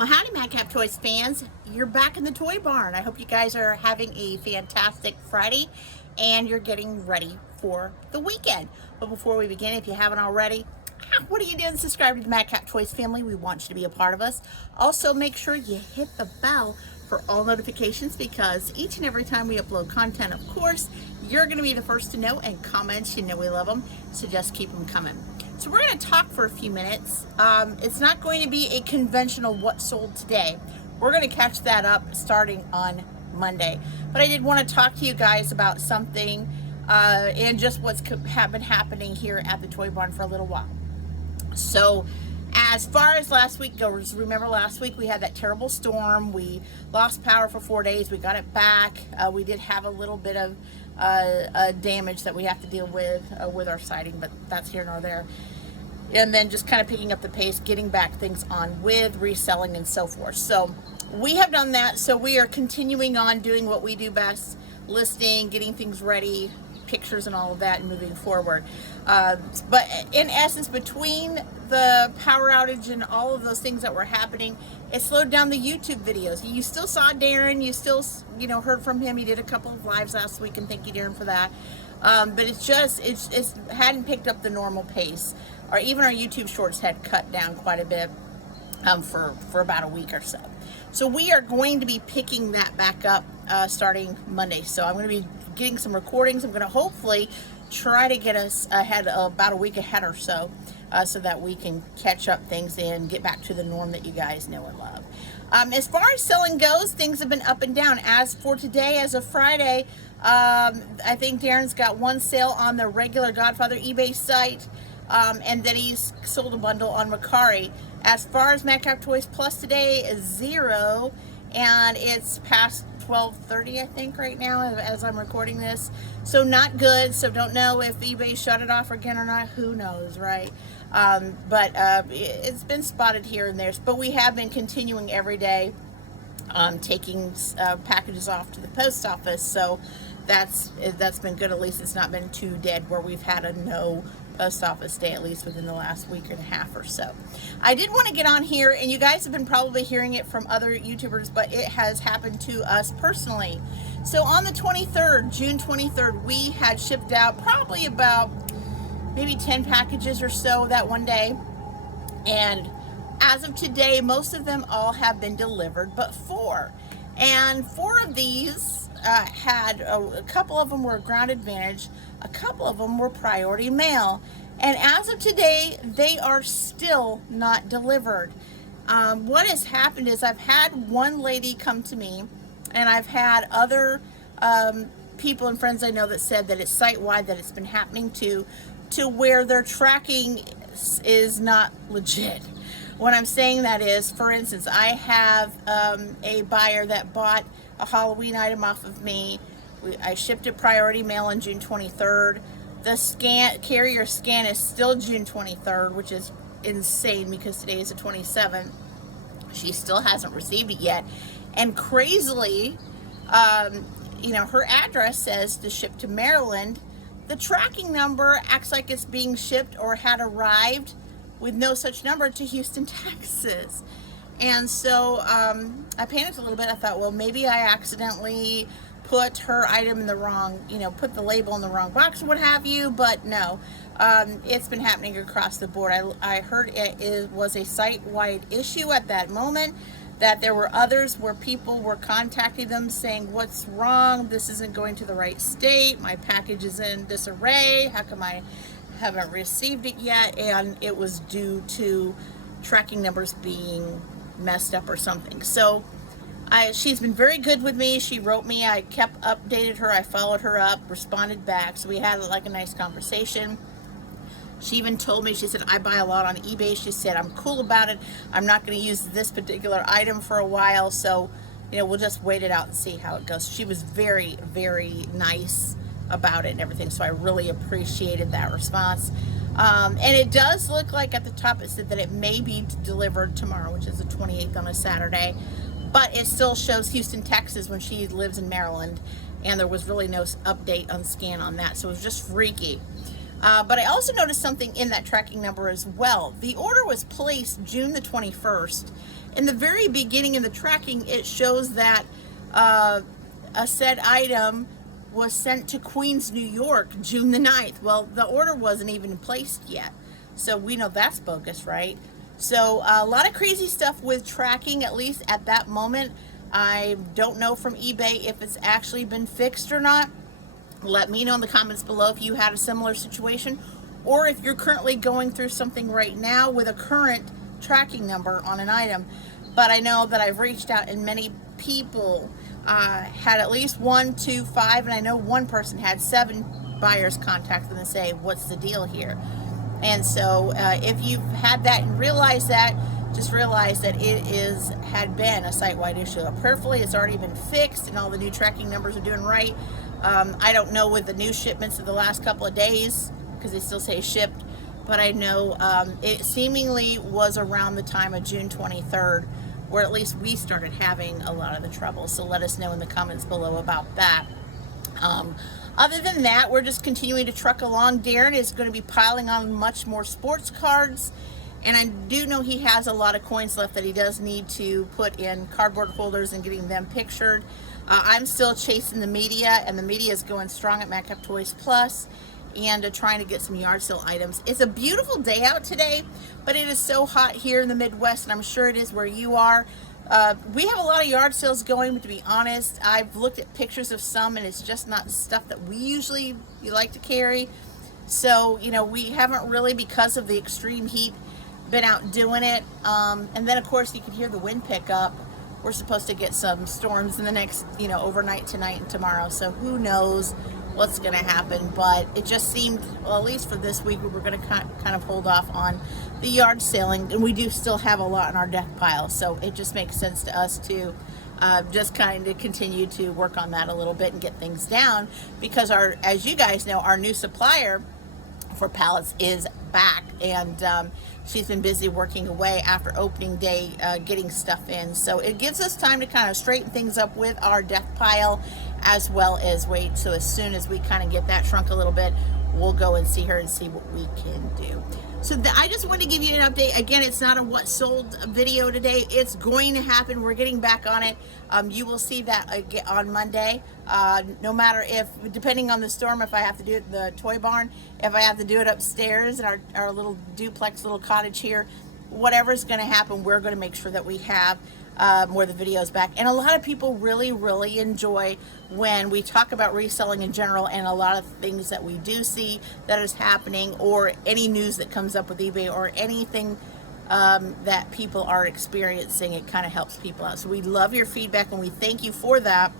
Well, howdy, Madcap Toys fans. You're back in the toy barn. I hope you guys are having a fantastic Friday and you're getting ready for the weekend. But before we begin, if you haven't already, what are you doing? Subscribe to the Madcap Toys family. We want you to be a part of us. Also, make sure you hit the bell for all notifications because each and every time we upload content, of course, you're going to be the first to know, and comments, you know we love them, so just keep them coming. So we're going to talk for a few minutes. It's not going to be a conventional what sold today. We're going to catch that up starting on Monday. But I did want to talk to you guys about something and just what's been happening here at the Toy Barn for a little while. So as far as last week goes, remember last week we had that terrible storm. We lost power for 4 days. We got it back. We did have a little bit of damage that we have to deal with our siding, but that's here nor there. And then just kind of picking up the pace, getting back things on with reselling and so forth. So we have done that. So we are continuing on doing what we do best, listing, getting things ready, pictures and all of that, and moving forward. But in essence, between the power outage and all of those things that were happening, it slowed down the YouTube videos. You still saw Daren, you still heard from him. He did a couple of lives last week, and thank you, Daren, for that. But it's hadn't picked up the normal pace, or even our YouTube shorts had cut down quite a bit for about a week or so. So we are going to be picking that back up starting Monday. So I'm going to be getting some recordings. I'm going to hopefully try to get us ahead about a week ahead or so, so that we can catch up things and get back to the norm that you guys know and love. As far as selling goes, things have been up and down. As for today, as of Friday, I think Daren's got one sale on the regular Godfather eBay site, and then he's sold a bundle on Macari. As far as Madcap Toys Plus today is 0, and it's past 12:30, I think, right now as I'm recording this. So not good. So don't know if eBay shut it off again or not. Who knows, right? But it's been spotted here and there. But we have been continuing every day, taking packages off to the post office. So that's been good. At least it's not been too dead where we've had a no post office day, at least within the last week and a half or so. I did want to get on here, and you guys have been probably hearing it from other YouTubers, but it has happened to us personally. So on the 23rd, June 23rd, we had shipped out probably about maybe 10 packages or so that one day. And as of today, most of them all have been delivered, but 4. And 4 of these had a couple of them were Ground Advantage, a couple of them were Priority Mail, and as of today they are still not delivered. What has happened is I've had one lady come to me, and I've had other people and friends I know that said that it's site-wide that it's been happening to where their tracking is not legit. What I'm saying that is, for instance, I have a buyer that bought a Halloween item off of me. I shipped it Priority Mail on June 23rd. The carrier scan is still June 23rd, which is insane because today is the 27th. She still hasn't received it yet. And crazily, her address says to ship to Maryland. The tracking number acts like it's being shipped or had arrived with no such number to Houston, Texas. And so I panicked a little bit. I thought, well, maybe I accidentally put her item in the wrong, put the label in the wrong box or what have you, but no. It's been happening across the board. I heard it was a site-wide issue at that moment, that there were others where people were contacting them saying, what's wrong? This isn't going to the right state. My package is in disarray. How come I haven't received it yet? And it was due to tracking numbers being messed up or something. So she's been very good with me. She wrote me. I kept updated her. I followed her up, responded back. So we had like a nice conversation. She even told me, she said, I buy a lot on eBay. She said, I'm cool about it. I'm not going to use this particular item for a while. So, we'll just wait it out and see how it goes. She was very, very nice about it and everything. So I really appreciated that response. And it does look like at the top it said that it may be delivered tomorrow, which is the 28th on a Saturday. But it still shows Houston, Texas when she lives in Maryland. And there was really no update on scan on that. So it was just freaky. But I also noticed something in that tracking number as well. The order was placed June the 21st, In the very beginning in the tracking, it shows that a said item was sent to Queens, New York, June the 9th. Well, the order wasn't even placed yet. So we know that's bogus, right? So a lot of crazy stuff with tracking, at least at that moment. I don't know from eBay if it's actually been fixed or not. Let me know in the comments below if you had a similar situation, or if you're currently going through something right now with a current tracking number on an item. But I know that I've reached out, and many people had at least 1, 2, 5, and I know one person had 7 buyers contact them and say, what's the deal here? And so if you've had that and realize that, just realize that had been a site-wide issue. Prayerfully, it's already been fixed and all the new tracking numbers are doing right. I don't know with the new shipments of the last couple of days, because they still say shipped, but I know it seemingly was around the time of June 23rd, where at least we started having a lot of the trouble. So let us know in the comments below about that. Other than that, we're just continuing to truck along. Daren is going to be piling on much more sports cards, and I do know he has a lot of coins left that he does need to put in cardboard holders and getting them pictured. I'm still chasing the media, and the media is going strong at Madcap Toys Plus, and trying to get some yard sale items. It's a beautiful day out today, but it is so hot here in the Midwest, and I'm sure it is where you are. We have a lot of yard sales going, but to be honest, I've looked at pictures of some, and it's just not stuff that we usually like to carry. So, you know, we haven't really, because of the extreme heat, been out doing it. And then, of course, you can hear the wind pick up. We're supposed to get some storms in the next, overnight tonight and tomorrow. So who knows what's going to happen. But it just seemed, well, at least for this week, we were going to kind of hold off on the yard selling. And we do still have a lot in our death pile. So it just makes sense to us to just kind of continue to work on that a little bit and get things down. Because as you guys know, our new supplier for pallets is back, and she's been busy working away after opening day, getting stuff in. So it gives us time to kind of straighten things up with our death pile, as well as wait. So as soon as we kind of get that shrunk a little bit, we'll go and see her and see what we can do. So I just wanted to give you an update. Again, it's not a what sold video today. It's going to happen. We're getting back on it. You will see that on Monday. No matter depending on the storm, if I have to do it in the toy barn, if I have to do it upstairs in our little duplex little cottage here, whatever's going to happen, we're going to make sure that we have more of the videos back. And a lot of people really, really enjoy when we talk about reselling in general, and a lot of things that we do see that is happening, or any news that comes up with eBay, or anything that people are experiencing. It kind of helps people out. So we love your feedback, and we thank you for that.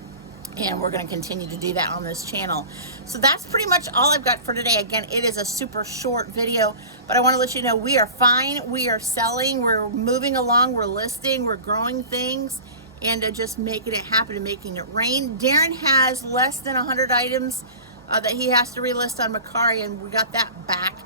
And we're going to continue to do that on this channel. So that's pretty much all I've got for today. Again, it is a super short video, but I want to let you know we are fine. We are selling. We're moving along. We're listing. We're growing things, and just making it happen and making it rain. Daren has less than 100 items that he has to relist on Mercari, and we got that back.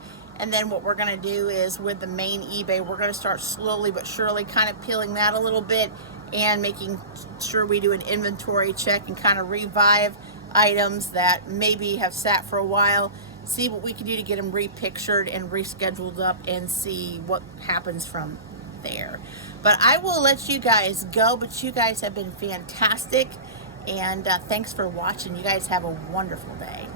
And then what we're going to do is, with the main eBay, we're going to start slowly but surely kind of peeling that a little bit, and making sure we do an inventory check and kind of revive items that maybe have sat for a while, see what we can do to get them repictured and rescheduled up, and see what happens from there. But I will let you guys go, but you guys have been fantastic, and thanks for watching. You guys have a wonderful day.